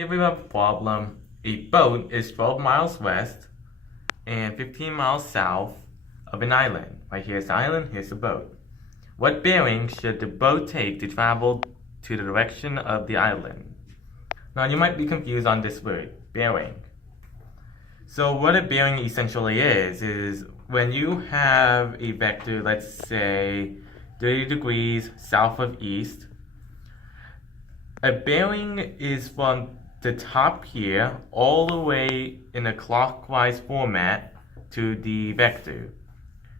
here we have a problem. A boat is 12 miles west and 15 miles south of an island. Right, here's the island, here's the boat. What bearing should the boat take to travel to the direction of the island? Now you might be confused on this word, bearing. So what a bearing essentially is when you have a vector, let's say 30 degrees south of east, a bearing is from the top here all the way in a clockwise format to the vector.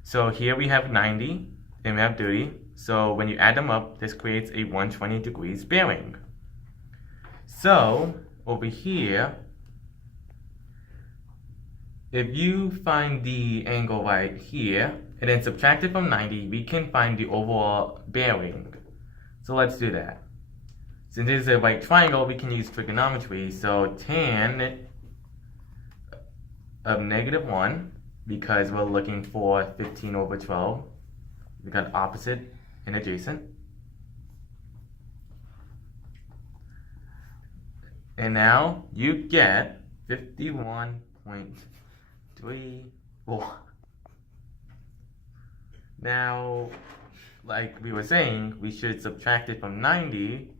So here we have 90 and we have 30. So when you add them up, this creates a 120 degrees bearing. So over here, if you find the angle right here and then subtract it from 90, we can find the overall bearing. So let's do that. Since this is a right triangle, we can use trigonometry. So tan of -1, because we're looking for 15 over 12. We got opposite and adjacent. And now you get 51.34. Now, like we were saying, we should subtract it from 90.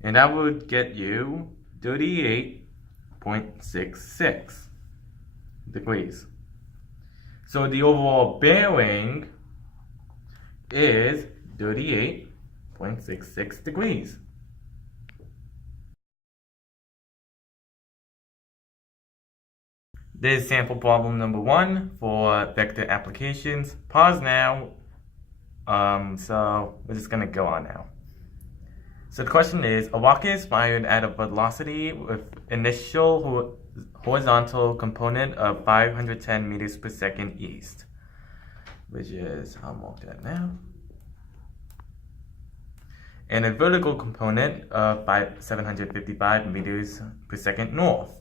And that would get you 38.66 degrees. So the overall bearing is 38.66 degrees. This is sample problem number 1 for vector applications. Pause now. So we're just going to go on now. So the question is, a rocket is fired at a velocity with initial horizontal component of 510 meters per second east, which is, I'll mark that now, and a vertical component of 755 meters per second north.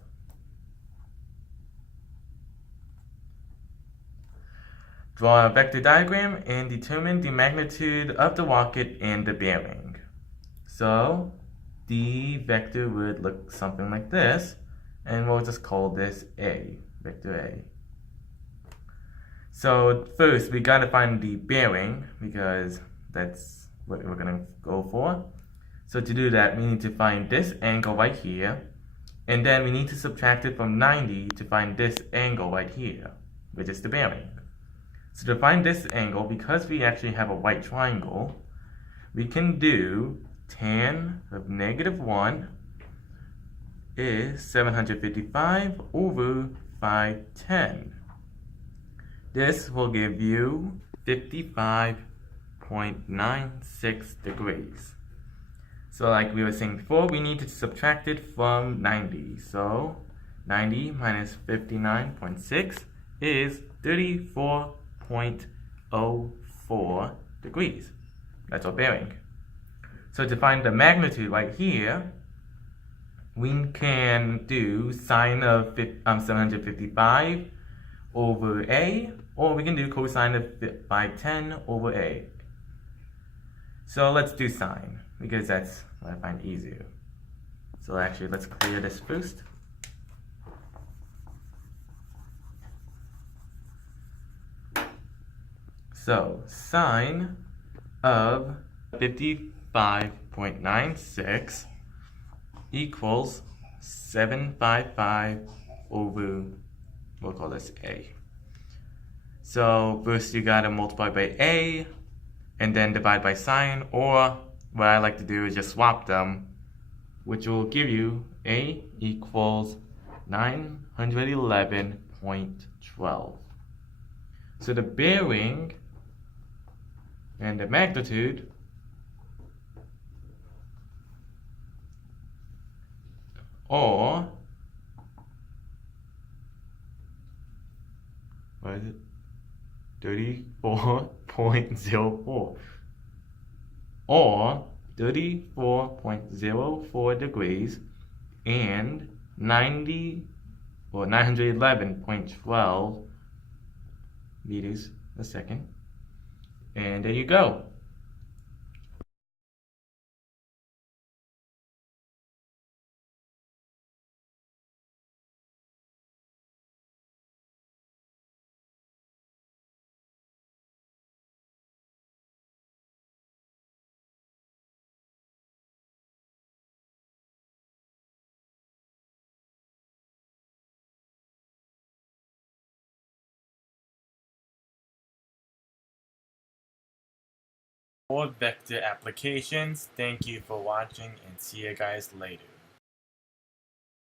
Draw a vector diagram and determine the magnitude of the rocket and the bearing. So the vector would look something like this, and we'll just call this A, vector A. So first we gotta find the bearing because that's what we're gonna go for. So to do that, we need to find this angle right here, and then we need to subtract it from 90 to find this angle right here, which is the bearing. So to find this angle, because we actually have a right triangle, we can do tan of -1 is 755 over 510. This will give you 55.96 degrees. So like we were saying before, we need to subtract it from 90. So 90 minus 59.6 is 34.04 degrees. That's our bearing. So to find the magnitude right here, we can do sine of 755 over A, or we can do cosine of 510 over A. So let's do sine, because that's what I find easier. So actually, let's clear this first. So sine of 55.96 equals 755 over, we'll call this A. So first you gotta multiply by A and then divide by sine, or what I like to do is just swap them, which will give you A equals 911.12. So the bearing and the magnitude or what is it? 34.04 or 34.04 degrees and 911.12 meters a second. And there you go. for vector applications. Thank you for watching and see you guys later.